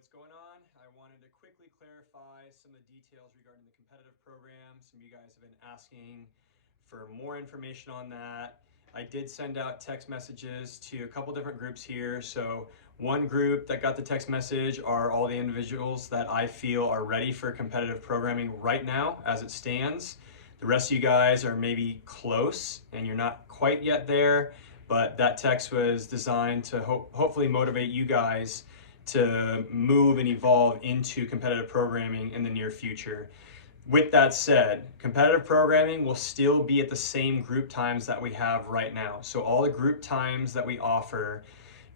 what's going on? I wanted to quickly clarify some of the details regarding the competitive program. Some of you guys have been asking for more information on that. I did send out text messages to a couple different groups here. So one group that got the text message are all the individuals that I feel are ready for competitive programming right now as it stands. The rest of you guys are maybe close and you're not quite yet there, but that text was designed to hopefully motivate you guys to move and evolve into competitive programming in the near future. With that said, competitive programming will still be at the same group times that we have right now. So all the group times that we offer,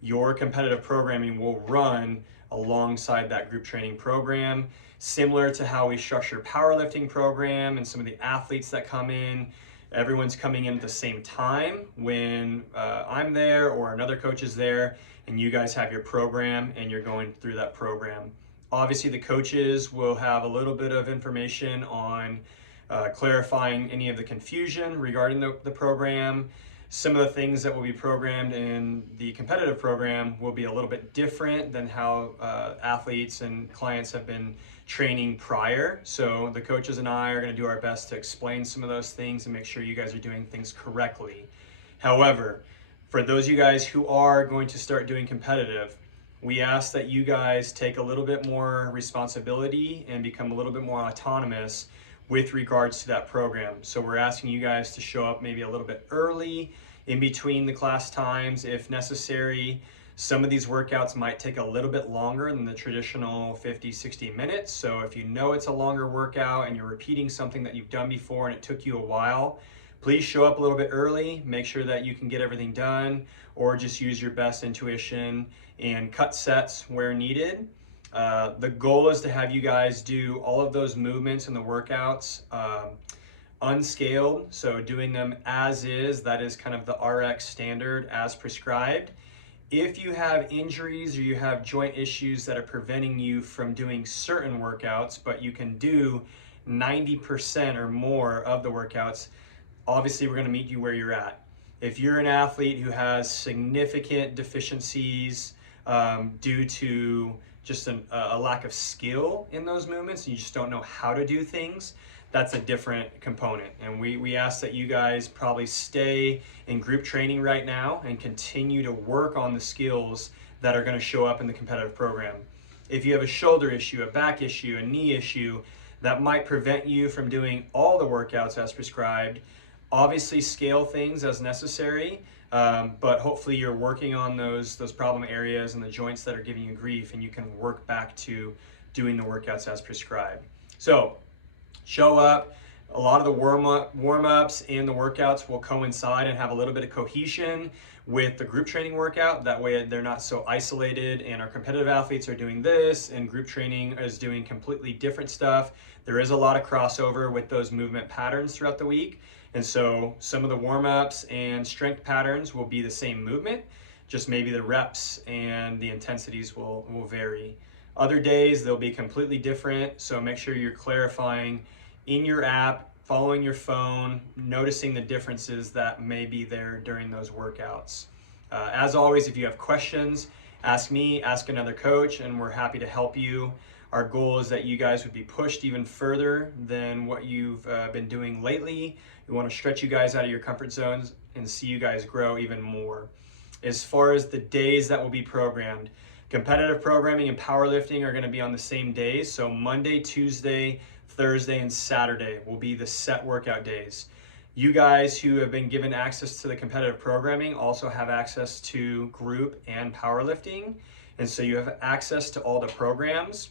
your competitive programming will run alongside that group training program, similar to how we structure powerlifting program and some of the athletes that come in. Everyone's coming in at the same time when I'm there or another coach is there, and you guys have your program and you're going through that program. Obviously, the coaches will have a little bit of information on clarifying any of the confusion regarding the program. Some of the things that will be programmed in the competitive program will be a little bit different than how athletes and clients have been training prior. So the coaches and I are going to do our best to explain some of those things and make sure you guys are doing things correctly. However, for those of you guys who are going to start doing competitive, we ask that you guys take a little bit more responsibility and become a little bit more autonomous with regards to that program. So we're asking you guys to show up maybe a little bit early in between the class times if necessary. Some of these workouts might take a little bit longer than the traditional 50, 60 minutes. So if you know it's a longer workout and you're repeating something that you've done before and it took you a while, please show up a little bit early, make sure that you can get everything done, or just use your best intuition and cut sets where needed. The goal is to have you guys do all of those movements and the workouts unscaled, so doing them as is. That is kind of the RX standard as prescribed. If you have injuries or you have joint issues that are preventing you from doing certain workouts, but you can do 90% or more of the workouts, obviously we're going to meet you where you're at. If you're an athlete who has significant deficiencies due to just a lack of skill in those movements and you just don't know how to do things, that's a different component. And we ask that you guys probably stay in group training right now and continue to work on the skills that are going to show up in the competitive program. If you have a shoulder issue, a back issue, a knee issue, that might prevent you from doing all the workouts as prescribed, obviously scale things as necessary, but hopefully you're working on those problem areas and the joints that are giving you grief, and you can work back to doing the workouts as prescribed. So show up. A lot of the warm-ups and the workouts will coincide and have a little bit of cohesion with the group training workout. That way they're not so isolated and our competitive athletes are doing this and group training is doing completely different stuff. There is a lot of crossover with those movement patterns throughout the week. And so some of the warm-ups and strength patterns will be the same movement, just maybe the reps and the intensities will vary. Other days they'll be completely different, so make sure you're clarifying in your app, following your phone, noticing the differences that may be there during those workouts. As always, if you have questions, ask me, ask another coach, and we're happy to help you. Our goal is that you guys would be pushed even further than what you've been doing lately. We want to stretch you guys out of your comfort zones and see you guys grow even more. As far as the days that will be programmed, competitive programming and powerlifting are going to be on the same days. So Monday, Tuesday, Thursday, and Saturday will be the set workout days. You guys who have been given access to the competitive programming also have access to group and powerlifting. And so you have access to all the programs.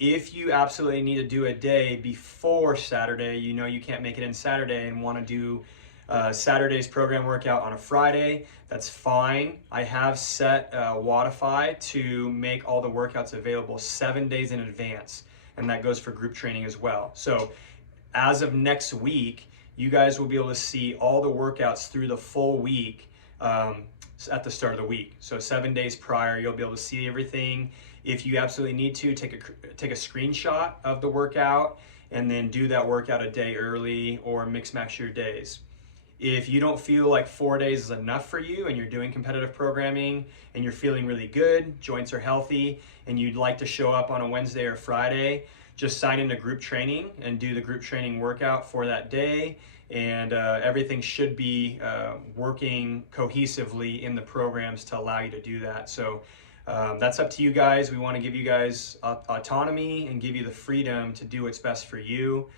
If you absolutely need to do a day before Saturday, you know you can't make it in Saturday and want to do Saturday's program workout on a Friday, that's fine. I have set Wodify to make all the workouts available 7 days in advance, and that goes for group training as well. So as of next week, you guys will be able to see all the workouts through the full week at the start of the week. So 7 days prior, you'll be able to see everything. If you absolutely need to, take a screenshot of the workout and then do that workout a day early or mix match your days. If you don't feel like 4 days is enough for you and you're doing competitive programming and you're feeling really good, joints are healthy, and you'd like to show up on a Wednesday or Friday, just sign into group training and do the group training workout for that day. And everything should be working cohesively in the programs to allow you to do that. So that's up to you guys. We want to give you guys autonomy and give you the freedom to do what's best for you.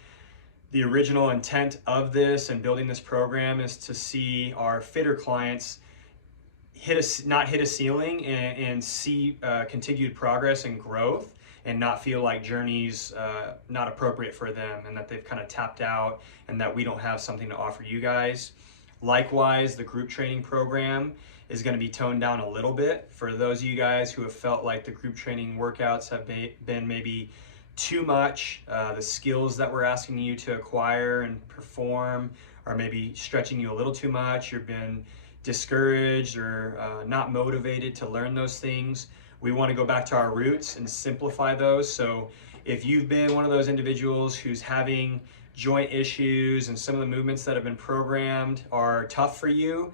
The original intent of this and building this program is to see our fitter clients not hit a ceiling and see continued progress and growth, and not feel like journey's not appropriate for them and that they've kind of tapped out and that we don't have something to offer you guys. Likewise, the group training program is going to be toned down a little bit for those of you guys who have felt like the group training workouts have been maybe too much. The skills that we're asking you to acquire and perform are maybe stretching you a little too much. You've been discouraged or not motivated to learn those things. We want to go back to our roots and simplify those. So if you've been one of those individuals who's having joint issues and some of the movements that have been programmed are tough for you,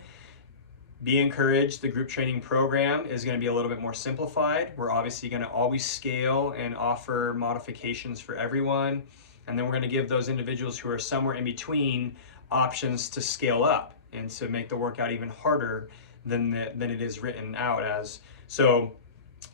be encouraged. The group training program is going to be a little bit more simplified. We're obviously going to always scale and offer modifications for everyone. And then we're going to give those individuals who are somewhere in between options to scale up and to make the workout even harder than it is written out as. So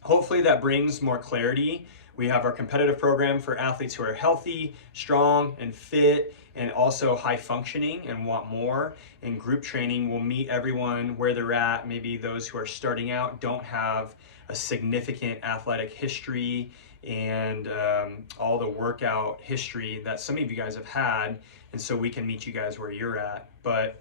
hopefully that brings more clarity. We have our competitive program for athletes who are healthy, strong, and fit, and also high functioning and want more. And group training will meet everyone where they're at. Maybe those who are starting out don't have a significant athletic history and all the workout history that some of you guys have had. And so we can meet you guys where you're at. But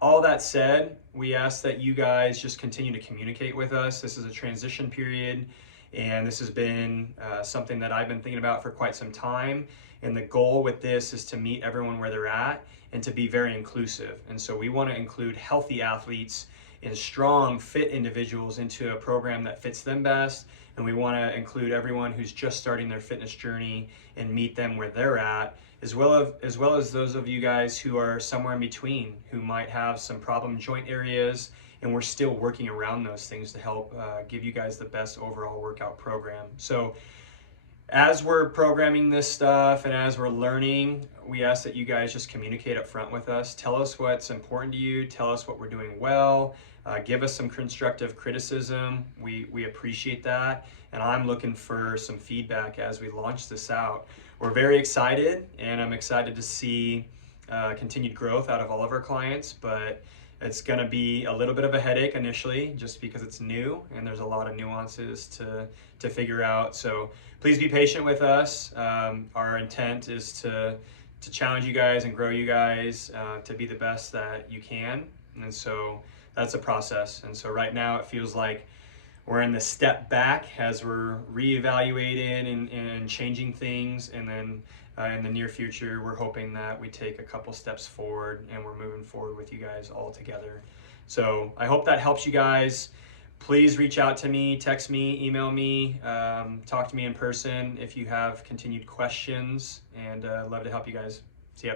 all that said, we ask that you guys just continue to communicate with us. This is a transition period, and this has been something that I've been thinking about for quite some time. And the goal with this is to meet everyone where they're at and to be very inclusive. And so we want to include healthy athletes and strong, fit individuals into a program that fits them best. And we want to include everyone who's just starting their fitness journey and meet them where they're at, as well as those of you guys who are somewhere in between, who might have some problem joint areas, and we're still working around those things to help give you guys the best overall workout program. So as we're programming this stuff and as we're learning, we ask that you guys just communicate up front with us. Tell us what's important to you. Tell us what we're doing well. Give us some constructive criticism. We appreciate that. And I'm looking for some feedback as we launch this out. We're very excited, and I'm excited to see continued growth out of all of our clients, but it's going to be a little bit of a headache initially just because it's new and there's a lot of nuances to figure out. So please be patient with us. Our intent is to challenge you guys and grow you guys to be the best that you can. And so that's a process. And so right now it feels like we're in the step back as we're reevaluating and changing things. And then in the near future, we're hoping that we take a couple steps forward and we're moving forward with you guys all together. So I hope that helps you guys. Please reach out to me, text me, email me, talk to me in person if you have continued questions, and I'd love to help you guys. See ya.